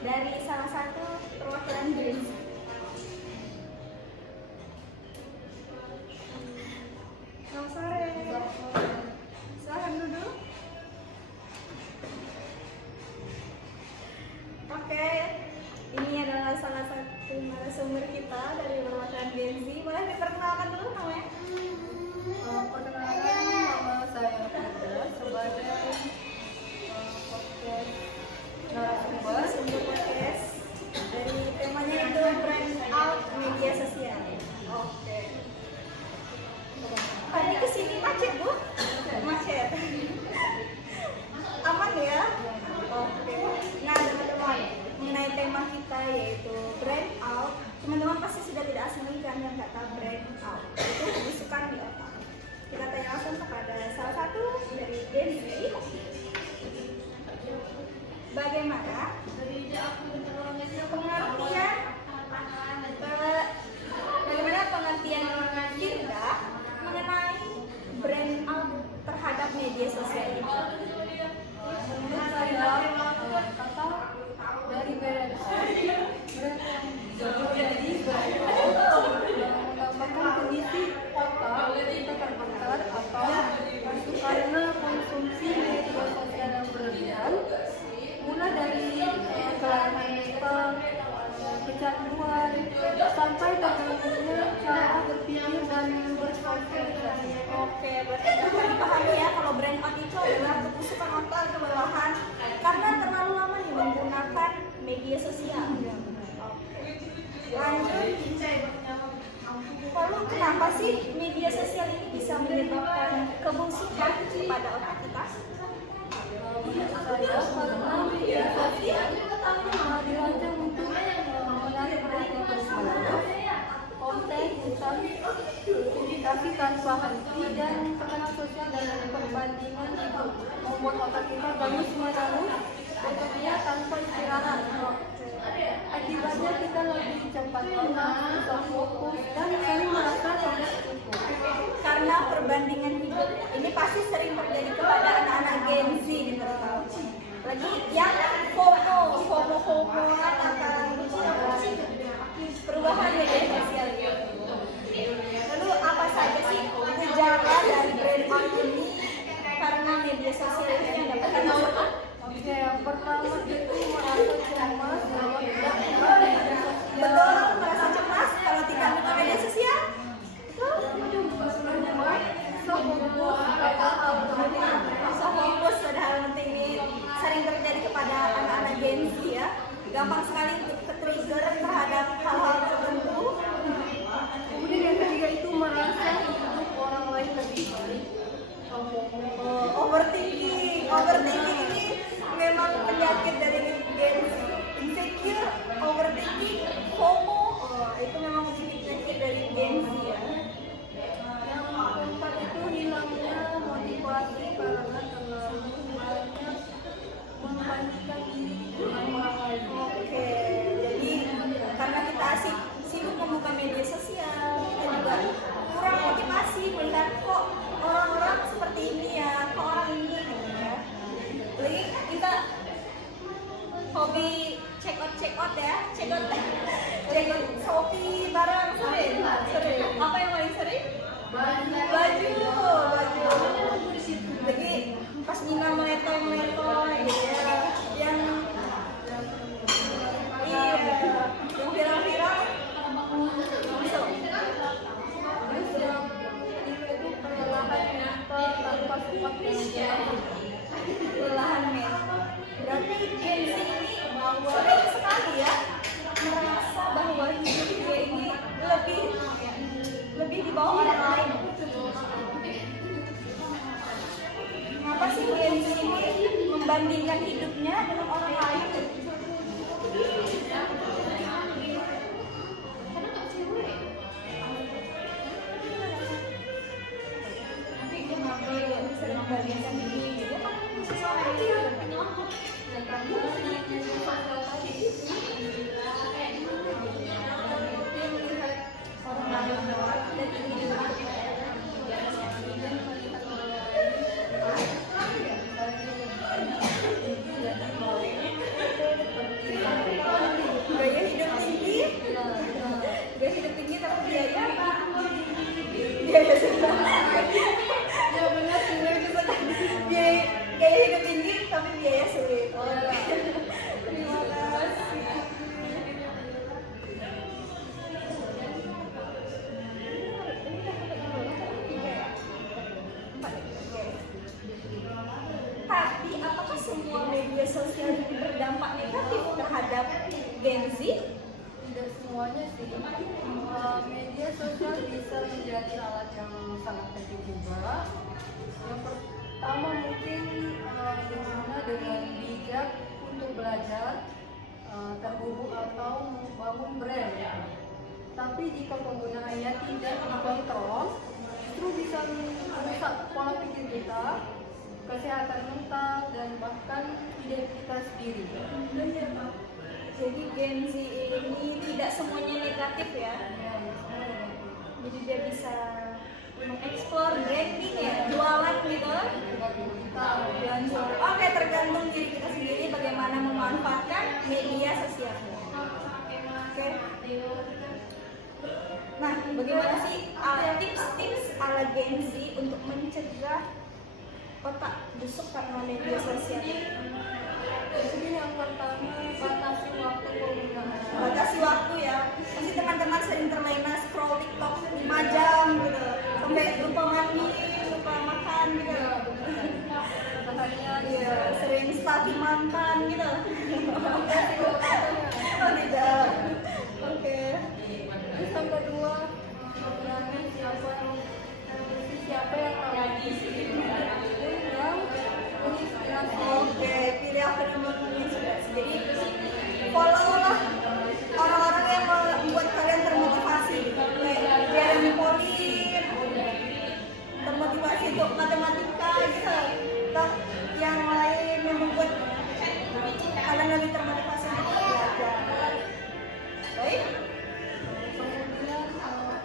dari salah satu perwakilan Gen Z. Selamat sore. Silahkan duduk. Oke, ini adalah salah satu narasumber kita dari perwakilan Gen Z. Boleh diperkenalkan dulu namanya? Perkenalkan, nama saya Fadra sebagai podcast Narasumber podcast dari temanya itu brand out media sosial. Oke. Tadi kesini macet bu? Macet. Aman ya? Oke. Nah teman-teman, mengenai tema kita yaitu brand out, teman-teman pasti sudah tidak asing lagi kan dengan kata brand out. Itu kebusukan di otak. Kita tanya langsung kepada salah satu dari Gen Z. Bagaimana pengertian Firda mengenai brand out terhadap media sosial ini? menurut saya kata dari brand yang menjadi brand yang menggambarkan kondisi otak kita terbakar atau karena konsumsi media sosial yang berlebihan, mulai dari kelainan mental, kecanduan, sampai terganggunya cara berpikir dan bersosialisasi. Oke, berarti dapat dipahami ya kalau brand out itu adalah kebusukan otak, kelelahan karena terlalu lama nih menggunakan media sosial. Oke. Lanjut. Lalu kenapa sih media sosial ini bisa menyebabkan kebusukan pada otak kita? Saya karena media sosial dirancang untuk menarik perhatian terus-menerus, konten instan, notifikasi tanpa henti, dan tekanan sosial dan perbandingan itu membuat otak kita terus-menerus bekerja tanpa istirahat. Akibatnya kita lebih cepat lelah, susah fokus, dan sering merasa tidak cukup. Karena perbandingan hidup ini pasti sering terjadi kepada anak-anak Gen Z di terutama. Lagi yang FOMO-an akan perubahan media sosial ini. Lalu apa saja sih gejala dari brand out ini karena media sosial ini yang dapat kita lakukan? Oke, yang pertama itu merasa cemas kalau tidak buka media sosial. Betul, merasa cemas kalau tidak buka media sosial. Fokus pada hal penting ini sering terjadi kepada anak-anak Gen Z ya. Gampang sekali untuk ke-trigger terhadap hal-hal tertentu. Kemudian yang ketiga itu merasa hidup orang lain lebih baik. Overthinking ini memang penyakit dari Gen Z. Insecure, overthinking, FOMO, itu memang penyakit dari Gen Z ya. Yang keempat itu hilangnya motivasi karena terlalu banyak membandingkan diri dengan orang lain. Oke, jadi karena kita sibuk membuka media sosial, kita juga kurang motivasi melihat kok orang-orang seperti ini ya, kok orang ini gitu ya. Lagi kita hobi check out ya, check out Shopee barang sering. Apa yang paling sering? Baju. Jadi pas Nina meleto-meleto gitu ya, yang viral-viral masuk. Terus yang itu kelelahan mental tanpa sempat Kelelahan mental. Berarti Gen Z ini sering sekali ya merasa bahwa hidup dia ini lebih di bawah orang lain. Mengapa sih Gen Z ini membandingkan hidupnya dengan orang lain? Membandingkan diri gitu kan sesuatu yang tapi biaya sulit. Terima kasih. Tapi apakah semua media sosial ini berdampak negatif terhadap Gen Z? Tidak semuanya sih. Media sosial bisa menjadi alat yang sangat penting juga. Yang pertama mungkin berguna dengan bijak untuk belajar, terhubung atau membangun brand. Tapi jika penggunaannya tidak dikontrol, justru bisa merusak pola pikir kita, kesehatan mental, dan bahkan identitas diri. Jadi Gen Z ini tidak semuanya negatif ya. Jadi dia bisa mengeksplor branding ya, jualan gitu. Oke, tergantung diri kita sendiri bagaimana memanfaatkan media sosial. Oke. Nah, bagaimana sih tips-tips ala Gen Z untuk mencegah otak busuk karena media sosial? Jadi yang pertama, batasi waktu penggunaan. Batasi waktu ya. Pasti teman-teman sering terlena scroll TikTok 5 jam gitu. Sampai lupa mandi, lupa makan gitu. Makanya Iya, sering stalking mantan gitu. Oh tidak. Oke. terus yang kedua, berani siapa yang menginspirasi. Oke, pilih akun yang menginspirasi. Jadi follow lah orang-orang yang membuat kalian termotivasi. Kayak Jeremy Pauline, termotivasi untuk matematika gitu. Atau yang lain yang membuat kalian lebih termotivasi untuk belajar. Baik. Kemudian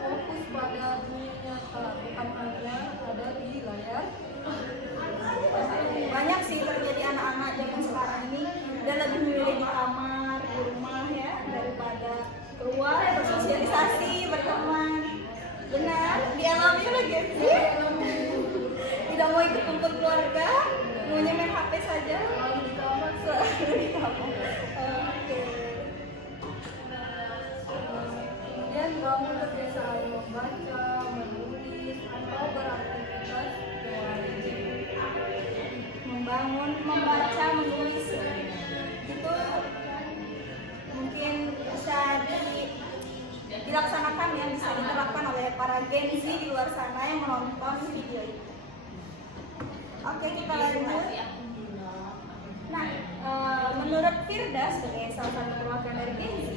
fokus pada dunia nyata, bukan hanya ada di layar. Banyak sih terjadi anak-anak zaman sekarang ini dan lebih memilih di kamar, di rumah ya daripada keluar bersosialisasi, berteman. Benar, dialami lagi sih. Tidak mau ikut kumpul keluarga, maunya main HP saja. Selalu di kamar. Oke. Kemudian bangun kebiasaan membaca, menulis, atau beraktivitas Membangun, membaca, menulis itu mungkin bisa dilaksanakan ya, bisa diterapkan oleh para Gen Z di luar sana yang menonton video ini. Oke, kita lanjut. Nah, menurut Firda sebagai salah satu perwakilan dari Gen Z,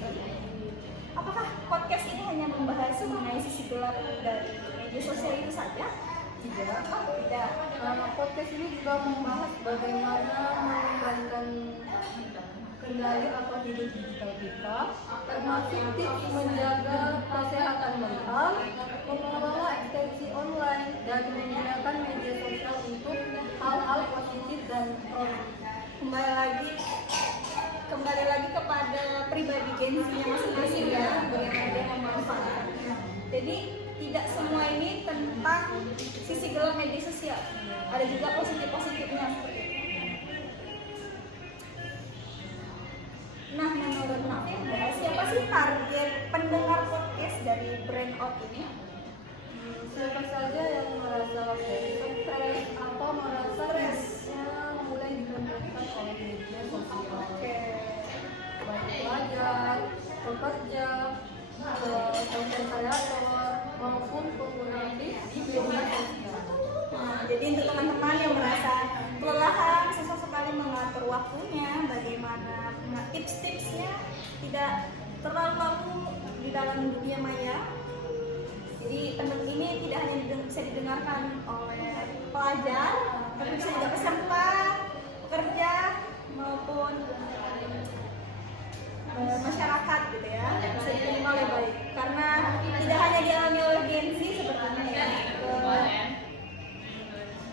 apakah podcast ini hanya membahas mengenai sisi gelap dari media sosial itu saja? Tidak. Oh, tidak. Podcast ini juga membahas bagaimana mengendalikan kendali atau hidup digital kita, termasuk tips menjaga kesehatan mental, mengelola ekstensi online, dan menggunakan media sosial untuk hal-hal positif dan produktif. Kembali lagi kepada pribadi Gen Z-nya masing-masing ya, bagaimana dia memanfaatkan. Jadi tidak semua ini tentang sisi gelap media sosial, ada juga positifnya seperti itu. Nah, menurut Mbak Firda, siapa sih target pendengar podcast dari Brand Out ini? Siapa saja yang merasa stres atau merasa stresnya mulai ditentukan oleh media sosial. Baik pelajar, pekerja, konten kreator, maupun pengguna di media sosial. Jadi untuk teman-teman yang merasa kelelahan, susah sekali mengatur waktunya, bagaimana tips-tipsnya tidak terlalu di dalam dunia maya. Jadi tempat ini tidak hanya bisa didengarkan oleh pelajar, tapi bisa juga peserta, pekerja maupun masyarakat gitu ya, bisa diterima oleh baik karena tidak hanya dialami oleh Gen Z sepertinya ya,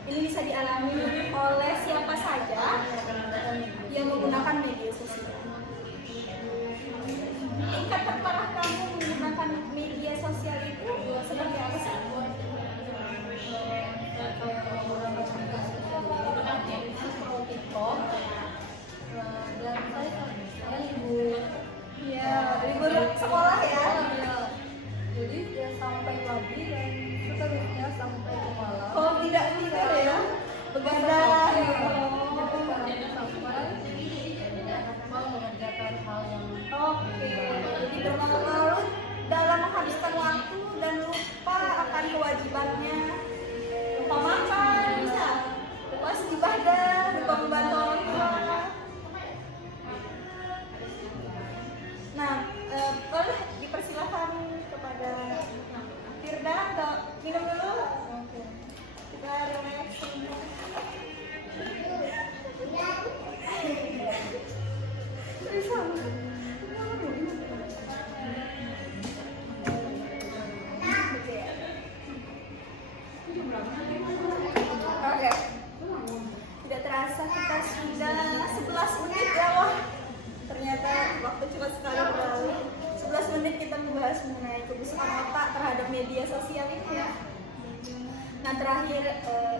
ini bisa dialami oleh siapa saja yang menggunakan media sosial. Tingkat terparah kamu menggunakan media sosial itu seperti apa sih? terakhir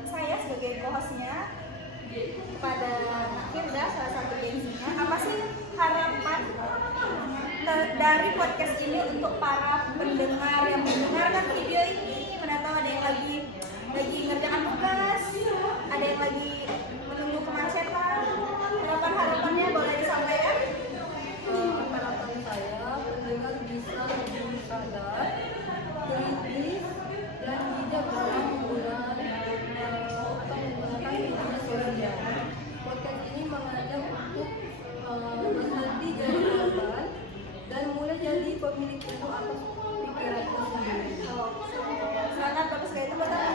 saya sebagai co-hostnya kepada Nak Firda, salah satu gengsinya, apa sih harapan dari podcast ini untuk para pendengar yang mendengarkan video ini? Mana tahu ada yang lagi ngerjakan tugas, ada yang lagi menunggu kemacetan. Harapannya boleh disampaikan? Harapan saya pendengar bisa lebih sadar, kritis, dan bijak dalam menggunakan media sosial. Podcast ini mengajak untuk berhenti jadi korban dan mulai jadi pemilik itu atas pikirannya sendiri. Semangat, bagus kayak itu betul.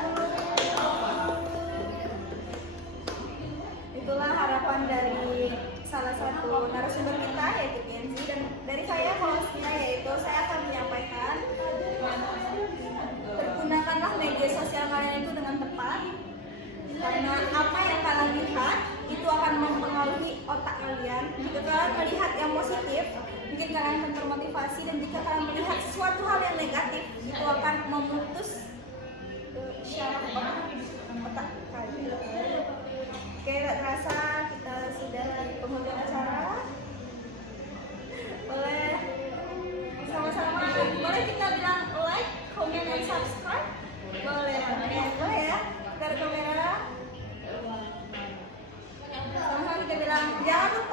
Itulah harapan dari salah satu narasumber kita yaitu Kenzi, dan dari saya hostnya yaitu saya akan menyampaikan pergunakanlah media sosial kalian itu dengan tepat, karena apa yang kalian lihat itu akan mempengaruhi otak kalian. Jika kalian melihat yang positif, mungkin kalian akan termotivasi, dan jika kalian melihat sesuatu hal yang negatif, itu akan memutus syaraf otak kalian. Oke, tak terasa kita sudah di penghujung acara. Boleh sama-sama, boleh kita bilang like, comment, dan subscribe? Boleh ya. Dari kamera. Sama kita bilang jangan lupa